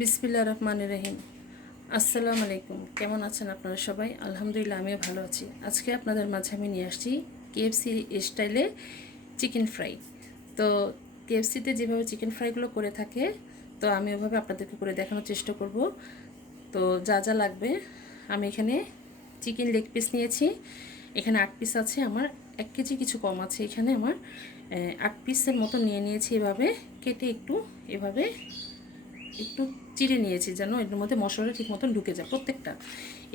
বিসমিল্লাহির রহমানির রহিম। আসসালামু আলাইকুম। কেমন আছেন আপনারা সবাই? আলহামদুলিল্লাহ, আমিও ভালো আছি। আজকে আপনাদের মাঝে আমি নিয়ে আসছি কেএফসি স্টাইলে চিকেন ফ্রাই। তো কেএফসিতে যেভাবে চিকেন ফ্রাইগুলো করে থাকে, তো আমি ওভাবে আপনাদেরকে করে দেখানোর চেষ্টা করব। তো যা যা লাগবে, আমি এখানে চিকেন লেগ পিস নিয়েছি। এখানে 8 পিস আছে আমার, 1 কেজি কিছু কম আছে। এখানে আমার 8 পিসের মতো নিয়ে নিয়েছি। এভাবে কেটে এভাবে একটু চিড়ে নিয়েছি যেন এর মধ্যে মশলাটা ঠিক মতন ঢুকে যায় প্রত্যেকটা।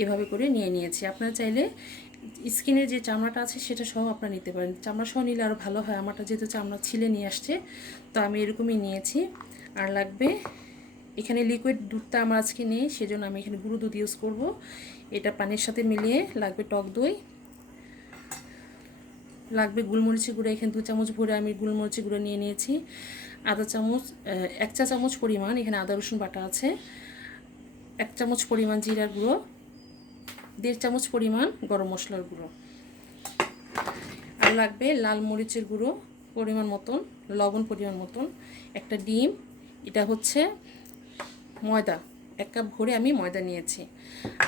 এভাবে করে নিয়ে নিয়েছি। আপনারা চাইলে স্কিনের যে চামড়াটা আছে সেটা সহ আপনারা নিতে পারেন। চামড়া সহ নিলে আরও ভালো হয়। আমারটা যেহেতু চামড়া ছিলে নিয়ে আসছে, তো আমি এরকমই নিয়েছি। আর লাগবে এখানে লিকুইড দুধটা আমার আজকে নেই, সেজন্য আমি এখানে গুঁড়ো দুধ ইউজ করব। এটা পানির সাথে মিলিয়ে লাগবে টক দই, লাগবে গোলমরিচের গুঁড়ো। এখানে 2 চামচ ভরে আমি গোলমরিচের গুঁড়ো নিয়ে নিয়েছি। আদা চামচ, 1 চা চামচ পরিমাণ এখানে আদা রসুন বাটা আছে। 1 চামচ পরিমাণ জিরার গুঁড়ো, 1.5 চামচ পরিমাণ গরম মশলার গুঁড়ো। আর লাগবে লাল মরিচের গুঁড়ো পরিমাণ মতন, লবণ পরিমাণ মতন, একটা ডিম। এটা হচ্ছে ময়দা, 1 কাপ ভরে আমি ময়দা নিয়েছি।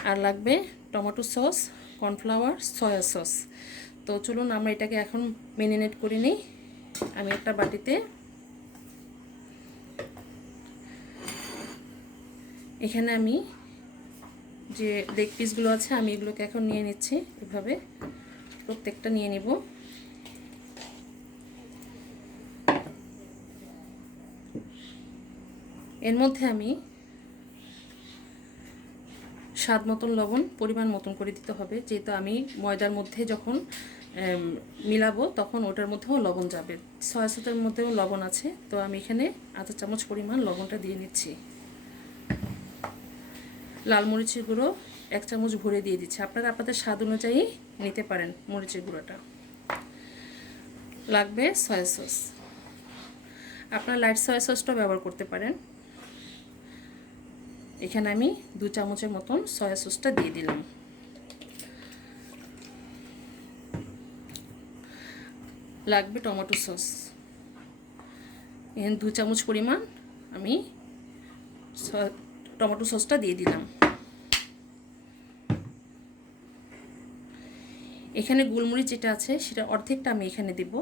আর লাগবে tomato sauce, cornflour, soya sauce. তো চলুন আমরা এটাকে এখন মেরিনেট করে নিই। আমি একটা বাটিতে এখানে আমি যে লেগ পিসগুলো আছে আমি এগুলোকে এখন নিয়ে নিচ্ছি। এভাবে প্রত্যেকটা নিয়ে নিব। এর মধ্যে আমি স্বাদ মতন লবণ পরিমাণ মতন করে দিতে হবে, যেহেতু আমি ময়দার মধ্যে যখন মিলাবো তখন ওটার মধ্যেও লবণ যাবে। সয়া সসের মধ্যেও লবণ আছে, তো আমি এখানে আধা চামচ পরিমাণ লবণটা দিয়ে নিচ্ছি। লাল মরিচের গুঁড়ো 1 চামচ ভরে দিয়ে দিচ্ছি। আপনারা আপনাদের স্বাদ অনুযায়ী নিতে পারেন মরিচের গুঁড়োটা। লাগবে সয়া সস, আপনারা লাইট সয়া সসটাও ব্যবহার করতে পারেন। এখানে আমি 2 চামচের মতন সয়া সসটা দিয়ে দিলাম। লাগবে টমেটো সস, এখানে 2 চামচ পরিমাণ আমি টমেটো সসটা দিয়ে দিলাম। এখানে গোলমরিচ যেটা আছে সেটা অর্ধেকটা আমি এখানে দেব,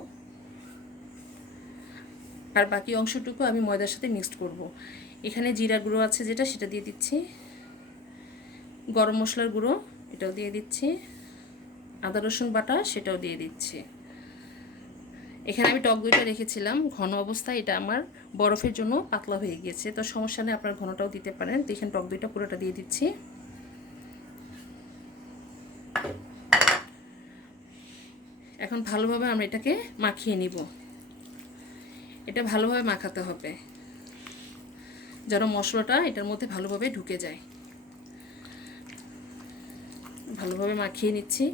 আর বাকি অংশটুকু আমি ময়দার সাথে মিক্সড করব। এখানে জিরা গুঁড়ো আছে যেটা, সেটা দিয়ে দিচ্ছি। গরম মশলার গুঁড়ো এটাও দিয়ে দিচ্ছি। আদা রসুন বাটা সেটাও দিয়ে দিচ্ছি। এখানে আমি টক দইটা রেখেছিলাম ঘন অবস্থায়, এটা আমার বরফের জন্য পাতলা হয়ে গিয়েছে, তো সমস্যা নেই, আপনার ঘনটাও দিতে পারেন। তো এখানে টক দইটা পুরোটা দিয়ে দিচ্ছি। এখন ভালোভাবে আমরা এটাকে মাখিয়ে নিব। এটা ভালোভাবে মাখাতে হবে যেন মশলাটা এটার মধ্যে ভালোভাবে ঢুকে যায়। ভালোভাবে মাখিয়ে নিচ্ছি।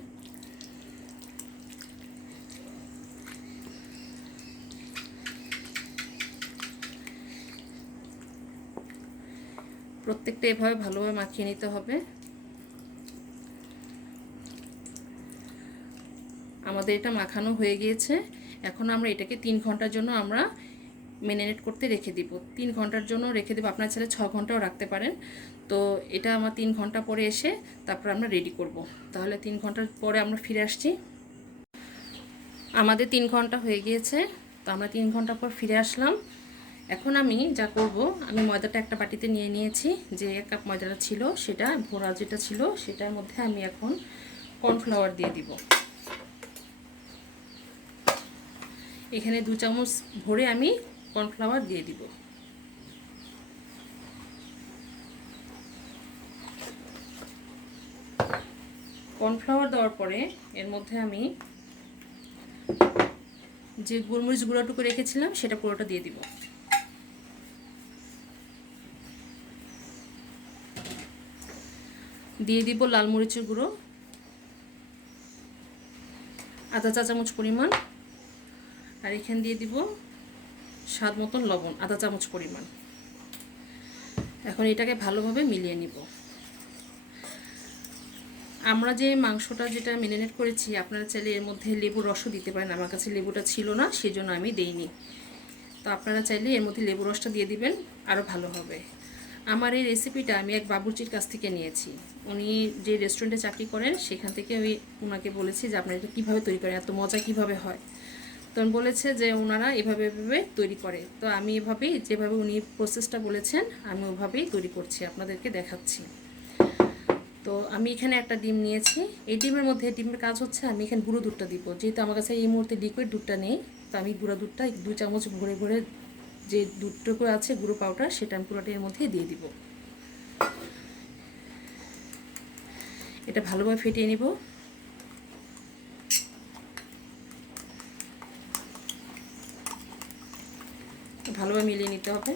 প্রত্যেকটা এভাবে ভালোভাবে মাখিয়ে নিতে হবে। আমাদের এটা মাখানো হয়ে গিয়েছে। এখন আমরা এটাকে 3 ঘন্টার জন্য আমরা মেরিনেট করতে রেখে দিব। 3 ঘন্টার জন্য রেখে দেবো, আপনার চাইলে 6 ঘন্টাও রাখতে পারেন। তো এটা আমার 3 ঘন্টা পরে এসে তারপর আমরা রেডি করব। তাহলে 3 ঘন্টার পরে আমরা ফিরে আসছি। আমাদের 3 ঘন্টা হয়ে গিয়েছে, তো আমরা 3 ঘন্টা পর ফিরে আসলাম। এখন আমি যা করব, আমি ময়দাটা একটা বাটিতে নিয়ে নিয়েছি। যে 1 কাপ ময়দাটা ছিল সেটা ভরা যেটা ছিল সেটার মধ্যে আমি এখন কর্নফ্লাওয়ার দিয়ে দিব। এখানে 2 চামচ ভরে আমি কর্নফ্লাওয়ার দিয়ে দিব। কর্নফ্লাওয়ার দেওয়ার পরে এর মধ্যে আমি যে গোলমরিচ গুঁড়োটুকু রেখেছিলাম সেটা পুরোটা দিয়ে দিব। দিয়ে দিব লাল মরিচের গুঁড়ো আধা চা চামচ পরিমাণ। আর এখানে দিয়ে দিব স্বাদ মতন লবণ আধা চামচ পরিমাণ। এখন এটাকে ভালোভাবে মিলিয়ে নিব। আমরা যে মাংসটা যেটা মেরিনেট করেছি, আপনারা চাইলে এর মধ্যে লেবুর রসও দিতে পারেন। আমার কাছে লেবুটা ছিল না, সেজন্য আমি দেইনি। তো আপনারা চাইলে এর মধ্যে লেবুর রসটা দিয়ে দিবেন, আরও ভালো হবে। আমার এই রেসিপিটা আমি এক বাবুর্চির কাছ থেকে নিয়েছি। উনি যে রেস্টুরেন্টে চাকরি করেন সেখান থেকে আমি ওনাকে বলেছি যে আপনারা এটা কীভাবে তৈরি করেন, এত মজা কীভাবে হয়। তো বলেছে যে ওনারা এভাবে এভাবে তৈরি করে। তো আমি এভাবেই, যেভাবে উনি প্রসেসটা বলেছেন আমি ওভাবেই তৈরি করছি, আপনাদেরকে দেখাচ্ছি। তো আমি এখানে একটা ডিম নিয়েছি। এই ডিমের মধ্যে, ডিমের কাজ হচ্ছে আমি এখানে গুঁড়ো দুধটা দিব। যেহেতু আমার কাছে এই মুহূর্তে লিকুইড দুধটা নেই, তো আমি গুঁড়ো দুধটা 2 চামচ ভরে ভরে, যে দুধটুকু আছে গুঁড়ো পাউডার, সেটা আমি পুরোটা এর মধ্যে দিয়ে দিব। এটা ভালোভাবে ফেটিয়ে নিব। ভালোভাবে মিলিয়ে নিতে হবে।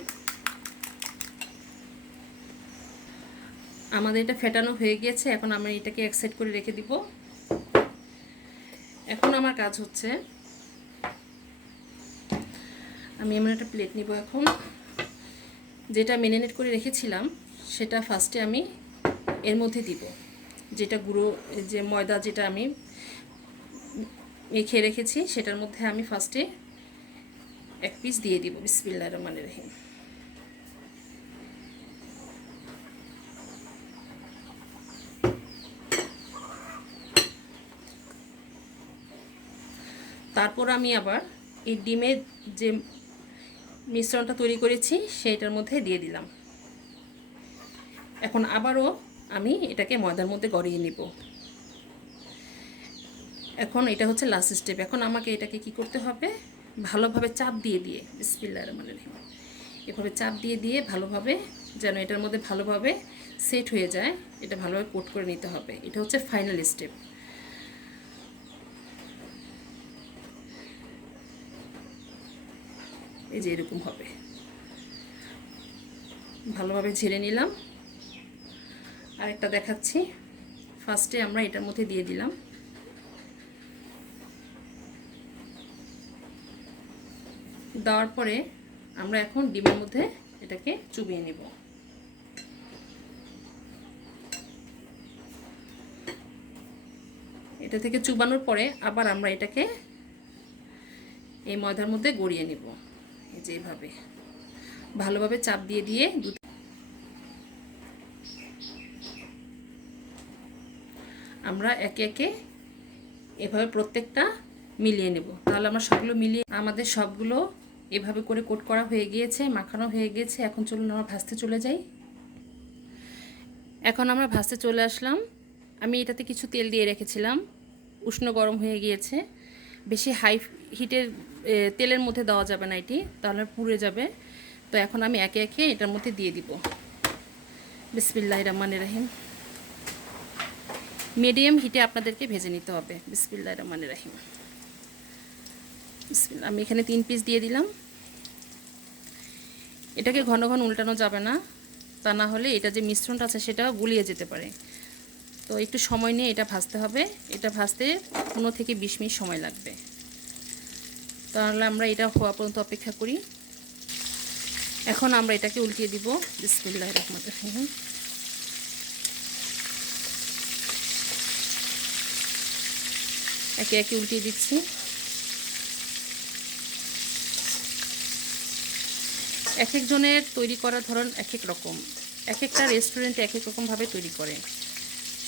আমাদের এটা ফেটানো হয়ে গিয়েছে। এখন আমরা এটাকে এক সাইড করে রেখে দিব। এখন আমার কাজ হচ্ছে, আমি এমন একটা প্লেট নিব। এখন যেটা মেরিনেট করে রেখেছিলাম সেটা ফার্স্টে আমি এর মধ্যে দিব। যেটা গুঁড়ো, যে ময়দা যেটা আমি মেখে রেখেছি সেটার মধ্যে আমি ফার্স্টে এক পিস দিয়ে দিব। বিসমিল্লাহির রহমানির রহিম। তারপর আমি আবার এই ডিমের যে মিশ্রণটা তৈরি করেছি সেইটার মধ্যে দিয়ে দিলাম। এখন আবারও আমি এটাকে ময়দার মধ্যে গড়িয়ে নিব। এখন এটা হচ্ছে লাস্ট স্টেপ। এখন আমাকে এটাকে কি করতে হবে, ভালোভাবে চাপ দিয়ে দিয়ে, বিসমিল্লাহির রহমানির রহিম, এভাবে চাপ দিয়ে দিয়ে ভালোভাবে যেন এটার মধ্যে ভালোভাবে সেট হয়ে যায়, এটা ভালোভাবে কোট করে নিতে হবে। এটা হচ্ছে ফাইনাল স্টেপ। এই যে এরকম হবে, ভালোভাবে ঝেড়ে নিলাম। আরেকটা দেখাচ্ছি। ফার্স্টে আমরা এটার মধ্যে দিয়ে দিলাম। দেওয়ার পরে আমরা এখন ডিমের মধ্যে এটাকে চুবিয়ে নেব। এটা থেকে চুবানোর পরে আবার আমরা এটাকে এই ময়দার মধ্যে গড়িয়ে নেব। এই যে এইভাবে ভালোভাবে চাপ দিয়ে দিয়ে আমরা একে একে এভাবে প্রত্যেকটা মিলিয়ে নেব। তাহলে আমরা সবগুলো মিলিয়ে, আমাদের সবগুলো এভাবে করে কোট করা হয়ে গিয়েছে, মাখানো হয়ে গিয়েছে। এখন চলুন আমরা ভাজতে চলে যাই। এখন আমরা ভাজতে চলে আসলাম। আমি এটাতে কিছু তেল দিয়ে রেখেছিলাম, উষ্ণ গরম হয়ে গিয়েছে। বেশি হাই হিটের তেলের মধ্যে দেওয়া যাবে না, এটি তাহলে পুড়ে যাবে। তো এখন আমি একে একে এটার মধ্যে দিয়ে দিব। বিসমিল্লাহির রহমানির রহিম। মিডিয়াম হিটে আপনাদেরকে ভেজে নিতে হবে। বিসমিল্লাহির রহমানির রহিম। বিসমিল্লাহ। আমি এখানে 3 পিস দিয়ে দিলাম। এটাকে ঘন ঘন উল্টানো যাবে না, তা না হলে এটা যে মিশ্রণটা আছে সেটা গুলিয়ে যেতে পারে। তো একটু সময় নিয়ে এটা ভাজতে হবে। এটা ভাজতে 15 থেকে 20 মিনিট সময় লাগবে। তাহলে আমরা এটা হওয়া পর্যন্ত অপেক্ষা করি। এখন আমরা এটাকে উল্টিয়ে দিব। বিসমিল্লাহির রহমানির রহিম। একে একে উল্টিয়ে দিচ্ছি। এক একজনের তৈরি করার ধরন এক এক রকম, এক একটা রেস্টুরেন্টে এক এক রকমভাবে তৈরি করে।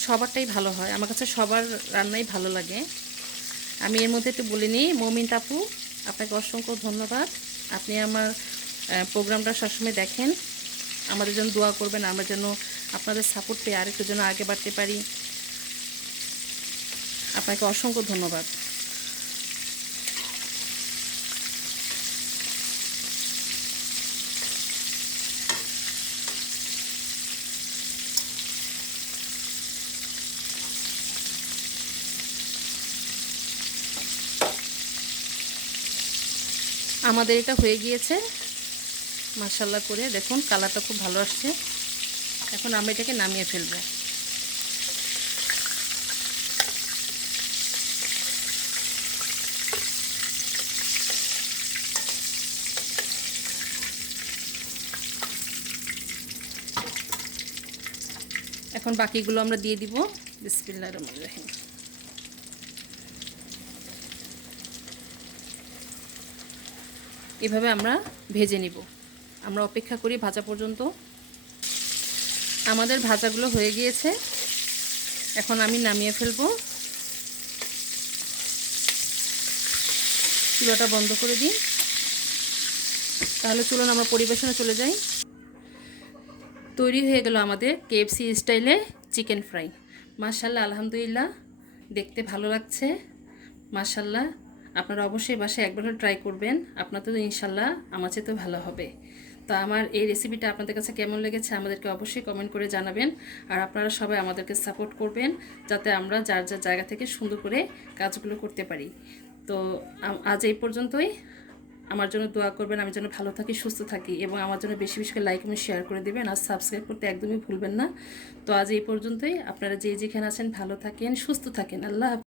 সবারটাই ভালো হয়, আমার কাছে সবার রান্নাই ভালো লাগে। আমি এর মধ্যে একটু বলে নিই, মমিন আপু আপনাকে অসংখ্য ধন্যবাদ। আপনি আমার প্রোগ্রামটা সবসময় দেখেন, আমাদের জন্য দোয়া করবেন, আমরা যেন আপনাদের সাপোর্ট পেয়ে আরেকটু যেন আগে বাড়তে পারি। আপনাকে অসংখ্য ধন্যবাদ। আমাদের এটা হয়ে গিয়েছে মাশাআল্লাহ করে, দেখুন কালারটা খুব ভালো আসছে। এখন আমরা এটাকে নামিয়ে ফেলব। এখন বাকিগুলো আমরা দিয়ে দিব। বিসমিল্লাহির রহমানির রহিম। এভাবে আমরা ভেজে নিব। আমরা অপেক্ষা করি ভাজা পর্যন্ত। আমাদের ভাজাগুলো হয়ে গিয়েছে, এখন আমি নামিয়ে ফেলবো। চুলাটা বন্ধ করে দিই। তাহলে চলুন আমরা পরিবেশনে চলে যাই। তৈরি হয়ে গেল আমাদের কেএফসি স্টাইলে চিকেন ফ্রাই। মাশাআল্লাহ, আলহামদুলিল্লাহ, দেখতে ভালো লাগছে। মাশাআল্লাহ, আপনারা অবশ্যই বাসায় একবার ট্রাই করবেন। আপনার তো ইনশাল্লাহ আমার চেয়ে তো ভালো হবে। তো আমার এই রেসিপিটা আপনাদের কাছে কেমন লেগেছে আমাদেরকে অবশ্যই কমেন্ট করে জানাবেন। আর আপনারা সবাই আমাদেরকে সাপোর্ট করবেন, যাতে আমরা যার যার জায়গা থেকে সুন্দর করে কাজগুলো করতে পারি। তো আজ এই পর্যন্তই। আমার জন্য দোয়া করবেন, আমি যেন ভালো থাকি, সুস্থ থাকি, এবং আমার জন্য বেশি বেশি করে লাইক এবং শেয়ার করে দেবেন। আর সাবস্ক্রাইব করতে একদমই ভুলবেন না। তো আজ এই পর্যন্তই। আপনারা যে যেখানে আছেন ভালো থাকেন, সুস্থ থাকেন। আল্লাহ হাফেজ।